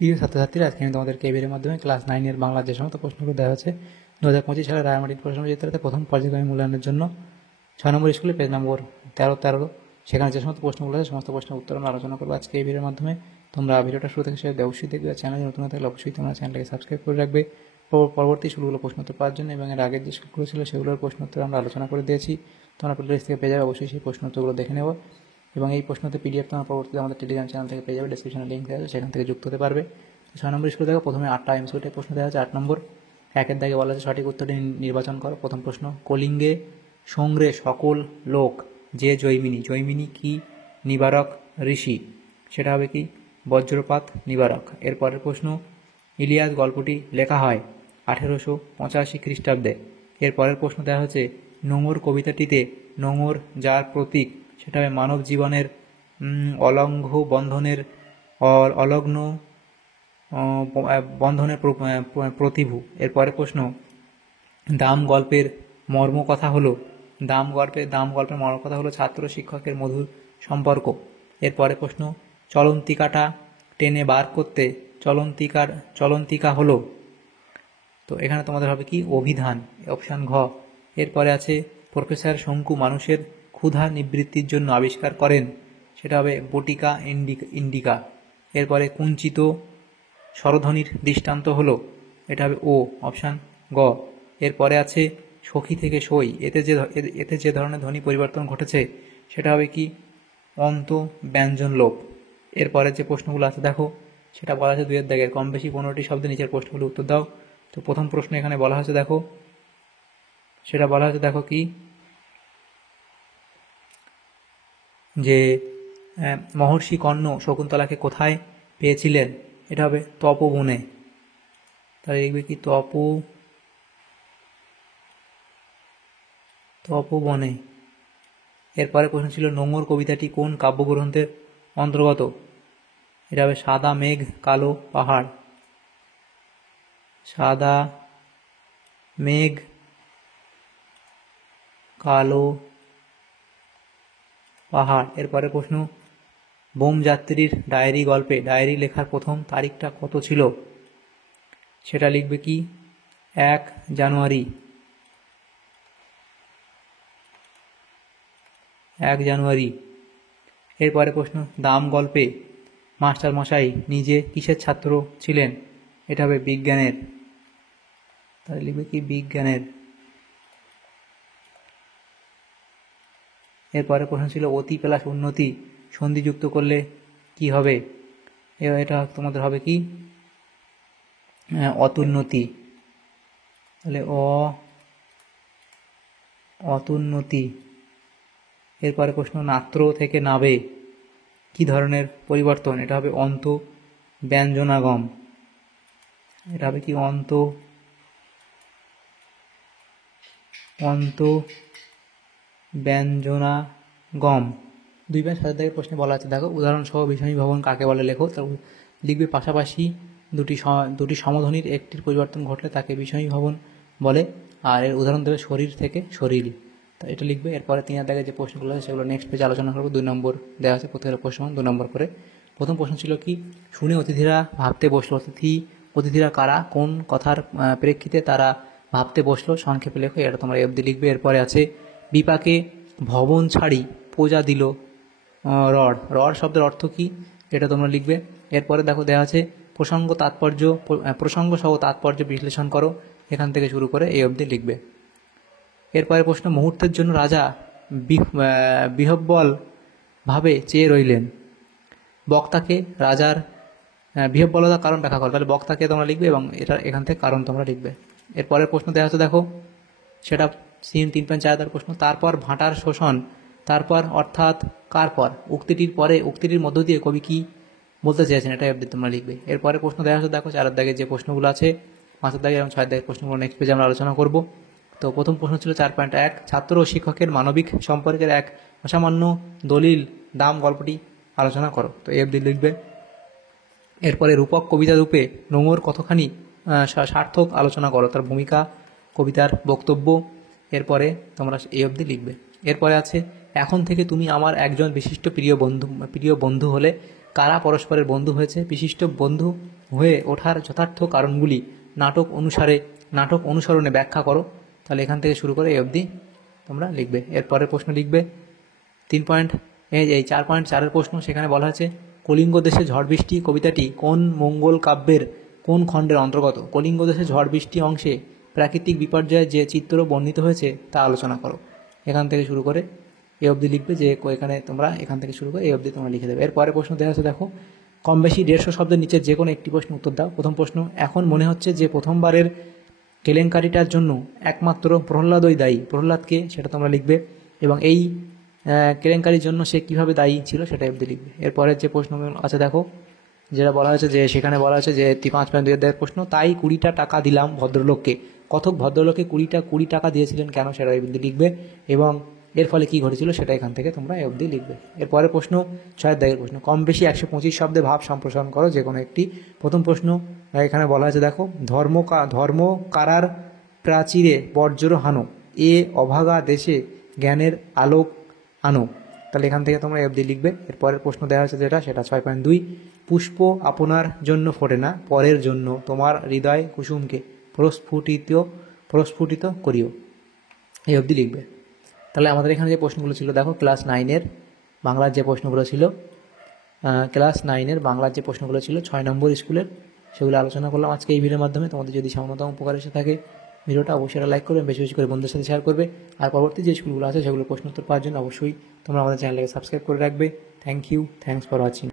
প্রিয় ছাত্রছাত্রীরা, আজকে আমি তোমাদের কেবিএর মাধ্যমে ক্লাস 9 বাংলার যে সমস্ত প্রশ্নগুলো দেওয়া হচ্ছে 2025 সালে রায়মাটির প্রশ্নবিচিত্রাতে প্রথম পর্যায়ক্রমিক মূল্যায়নের জন্য 6 নম্বর স্কুলে পেজ নম্বর 13 সেখানে যে সমস্ত প্রশ্নগুলো আছে সমস্ত প্রশ্নের উত্তর আমরা আলোচনা করবো আজকে এই ভিডিওর মাধ্যমে। তোমরা ভিডিওটা শুরু থেকে শেষ অবশ্যই দেখবে, আর চ্যানেলে নতুন থাকলে অবশ্যই তোমরা চ্যানেলটাকে সাবস্ক্রাইব করে রাখবে পরবর্তী শুরুগুলো প্রশ্নোত্তর পাওয়ার জন্য। এবং এর আগের যে শুরুগুলো ছিল সেগুলোর প্রশ্নোত্তর আমরা আলোচনা করে দিয়েছি, তোমরা প্লেলিস্ট থেকে পেয়ে যাবে, অবশ্যই সেই প্রশ্নোত্তরগুলো দেখে নেব। এবং এই প্রশ্নোত্তর পিডিএফ তোমরা পরবর্তীতে আমাদের টেলিগ্রাম চ্যানেল থেকে পেয়ে যাবে, ডেসক্রিপশনে লিঙ্ক দেওয়া আছে, সেখান থেকে যুক্ত হতে পারবে। 6 নম্বর স্কুল দেখো, প্রথমে 8টা এমসিকিউ প্রশ্ন দেওয়া আছে। 8 নম্বর, একের দাগে বলা আছে সঠিক উত্তরটি নির্বাচন করো। প্রথম প্রশ্ন, কলিঙ্গে সংগ্রে সকল লোক যে জৈমিনী কি নিবারক ঋষি? সেটা হবে কি বজ্রপাত নিবারক। এর পরের প্রশ্ন, ইলিয়াস গল্পটি লেখা হয় 1885 খ্রিস্টাব্দে। এর পরের প্রশ্ন দেওয়া হচ্ছে, নোঙর কবিতাটিতে নোঙর যার প্রতীক সেটা হবে মানব জীবনের অলঙ্ঘ বন্ধনের অলগ্ন বন্ধনের প্রতিভু। এরপরে প্রশ্ন, দাম গল্পের মর্মকথা হলো মর্মকথা হলো ছাত্র শিক্ষকের মধুর সম্পর্ক। এরপরে প্রশ্ন, চলন্তিকাটা টেনে বার করতে চলন্তিকা হলো, তো এখানে তোমাদের হবে কি অভিধান, অপশান ঘ। এরপরে আছে, প্রফেসর শঙ্কু মানুষের ক্ষুধা নিবৃত্তির জন্য আবিষ্কার করেন, সেটা হবে বটিকা ইন্ডিকা। এরপরে কুঞ্চিত স্বরধ্বনির দৃষ্টান্ত হলো, এটা হবে ও, অপশান গ। এরপরে আছে, সখী থেকে সই, এতে যে ধরনের ধ্বনি পরিবর্তন ঘটেছে সেটা হবে কি অন্ত ব্যঞ্জন লোপ। এরপরে যে প্রশ্নগুলো আছে দেখো, সেটা বলা আছে 2 দাগের, কম বেশি 15টি শব্দে নিচের প্রশ্নগুলো উত্তর দাও। তো প্রথম প্রশ্ন এখানে বলা হয়েছে দেখো, সেটা বলা হয়েছে দেখো কি যে মহর্ষি কর্ণ শকুন্তলাকে কোথায় পেয়েছিলেন? এটা হবে তপবনে। তাহলে লিখবে কি তপবনে। এরপরে প্রশ্ন ছিল, নোঙর কবিতাটি কোন কাব্যগ্রন্থের অন্তর্গত? এটা হবে সাদা মেঘ কালো পাহাড়। সাদা মেঘ কালো পাহাড়। এরপরে প্রশ্ন, বোম যাত্রীর ডায়েরি গল্পে ডায়েরি লেখার প্রথম তারিখটা কত ছিল? সেটা লিখবে কি 1 জানুয়ারি। 1 জানুয়ারি। এরপরে প্রশ্ন, দাম গল্পে মাস্টার মশাই নিজে কিসের ছাত্র ছিলেন? এটা হবে বিজ্ঞানের। তাহলে লিখবে কি বিজ্ঞানের। এরপরে প্রশ্ন ছিল, অতি প্লাস উন্নতি সন্ধিযুক্ত করলে কি হবে? এটা তোমাদের হবে কি অতুন্নতি। তাহলে অতুন্নতি। এরপরে প্রশ্ন, নাত্র থেকে নাবে কি ধরনের পরিবর্তন? এটা হবে অন্ত ব্যঞ্জনাগম। এটা হবে কি অন্ত ব্যঞ্জনাগম। 2.7 প্রশ্নে বলা আছে দেখো, উদাহরণসহ বিষমী ভবন কাকে বলে লেখো। তো লিখবে পাশাপাশি দুটি সমধ্বনির একটির পরিবর্তন ঘটলে তাকে বিষমী ভবন বলে, আর এর উদাহরণ দেবে শরীর থেকে শরীর। তো এটা লিখবে। এরপরে 3 দাগে যে প্রশ্নগুলো আছে সেগুলো নেক্সট পেজে আলোচনা করবো। 2 নম্বর দেওয়া আছে, প্রত্যেকটা প্রশ্ন 2 নম্বর করে। প্রথম প্রশ্ন ছিল কি, শুনে অতিথিরা ভাবতে বসলো। অতিথিরা কারা, কোন কথার প্রেক্ষিতে তারা ভাবতে বসলো, সংক্ষেপে লেখো। এটা তোমরা অবধি লিখবে। এরপরে আছে, বিপাকে ভবন ছাড়ি প্রজা দিল রড শব্দের অর্থ কি? এটা তোমরা লিখবে। এরপরে দেখো দেওয়া আছে, প্রসঙ্গ সহ তাৎপর্য বিশ্লেষণ করো, এখান থেকে শুরু করে এই অবধি লিখবে। এরপরে প্রশ্ন, মুহূর্তের জন্য রাজা বিহ্বল ভাবে চেয়ে রইলেন, বক্তাকে রাজার বিহ্বলতার কারণ ব্যাখ্যা করো। তাহলে বক্তাকে তোমরা লিখবে এবং এখান থেকে কারণ তোমরা লিখবে। এরপরের প্রশ্ন দেওয়া আছে দেখো, সেটা 3.4 প্রশ্ন, তারপর ভাটার শোষণ, তারপর অর্থাৎ কার পর? উক্তিটির মধ্য দিয়ে কবি কি বলতে চেয়েছেন? এটা তোমরা লিখবে। এরপরে প্রশ্ন দেওয়া আছে দেখো, 4 দাগে যে প্রশ্নগুলো আছে, 5 দাগে এবং 6 দাগের প্রশ্নগুলো নেক্সট পেজে আমরা আলোচনা করব। তো প্রথম প্রশ্ন ছিল 4.1, ছাত্র ও শিক্ষকের মানবিক সম্পর্কের এক অসামান্য দলিল দাম গল্পটি আলোচনা করো। তো এই অবধি লিখবে। এরপরে রূপক কবিতা রূপে নোঙর কতখানি সার্থক আলোচনা করো, তার ভূমিকা, কবিতার বক্তব্য। এরপরে তোমরা এই অবধি লিখবে। এরপরে আছে, এখন থেকে তুমি আমার একজন বিশিষ্ট প্রিয় বন্ধু হলে কারা পরস্পরের বন্ধু হয়েছে? বিশিষ্ট বন্ধু হয়ে ওঠার যথার্থ কারণগুলি নাটক অনুসরণে ব্যাখ্যা করো। তাহলে এখান থেকে শুরু করে এই অবধি তোমরা লিখবে। এরপরের প্রশ্ন লিখবে 4.4-এর প্রশ্ন। সেখানে বলা আছে কলিঙ্গ দেশে ঝড় বৃষ্টি কবিতাটি কোন মঙ্গল কাব্যের কোন খণ্ডের অন্তর্গত? কলিঙ্গ দেশে ঝড় বৃষ্টি অংশে প্রাকৃতিক বিপর্যয়ে যে চিত্র বর্ণিত হয়েছে তা আলোচনা করো। এখান থেকে শুরু করে এই অবধি লিখবে, যে এখানে তোমরা এখান থেকে শুরু করে এই অবধি তোমরা লিখে দেবে। এরপরে প্রশ্ন দেওয়া আছে, দেখো কম বেশি 150 শব্দের নিচে যে কোনো একটি প্রশ্ন উত্তর দাও। প্রথম প্রশ্ন, এখন মনে হচ্ছে যে প্রথমবারের কেলেঙ্কারিটার জন্য একমাত্র প্রহ্লাদই দায়ী। প্রহ্লাদকে সেটা তোমরা লিখবে, এবং এই কেলেঙ্কারির জন্য সে কিভাবে দায়ী ছিল সেটা অবধি লিখবে। এরপরের যে প্রশ্নগুলো আছে দেখো, যেটা বলা হয়েছে যে সেখানে বলা হয়েছে যে 5.2 প্রশ্ন, তাই 20 টাকা দিলাম ভদ্রলোককে। কথক ভদ্রলোককে 20 টাকা দিয়েছিলেন কেন সেটা অবধি লিখবে, এবং এর ফলে কি ঘটেছিল সেটা এখান থেকে তোমরা এই অবধি লিখবে। এরপরে প্রশ্ন 6 প্রশ্ন, কম বেশি 125 শব্দে ভাব সম্প্রসারণ করো যে কোনো একটি। প্রথম প্রশ্ন এখানে বলা হয়েছে, দেখো ধর্ম কারার প্রাচীরে বর্জ্য হানো, এ অভাগা দেশে জ্ঞানের আলোক আনো। তাহলে এখান থেকে তোমরা অবধি লিখবে। এরপরের প্রশ্ন দেওয়া হয়েছে সেটা 6.2, পুষ্প আপনার জন্য ফোটে না, পরের জন্য তোমার হৃদয় কুসুমকে প্রস্ফুটিত করিও। এই অবধি লিখবে। তাহলে আমাদের এখানে যে প্রশ্নগুলো ছিল, দেখো ক্লাস 9-এর বাংলার যে প্রশ্নগুলো ছিল, 6 নম্বর স্কুলের, সেগুলো আলোচনা করলাম আজকে এই ভিডিওর মাধ্যমে। তোমাদের যদি সামান্যতম উপকার এসে থাকে ভিডিওটা অবশ্যই লাইক করবে, বেশি বেশি করে বন্ধুদের সাথে শেয়ার করবে, আর পরবর্তী যে স্কুলগুলো আছে সেগুলো প্রশ্ন উত্তর পাওয়ার জন্য অবশ্যই তোমরা আমাদের চ্যানেলকে সাবস্ক্রাইব করে রাখবে। Thanks for watching.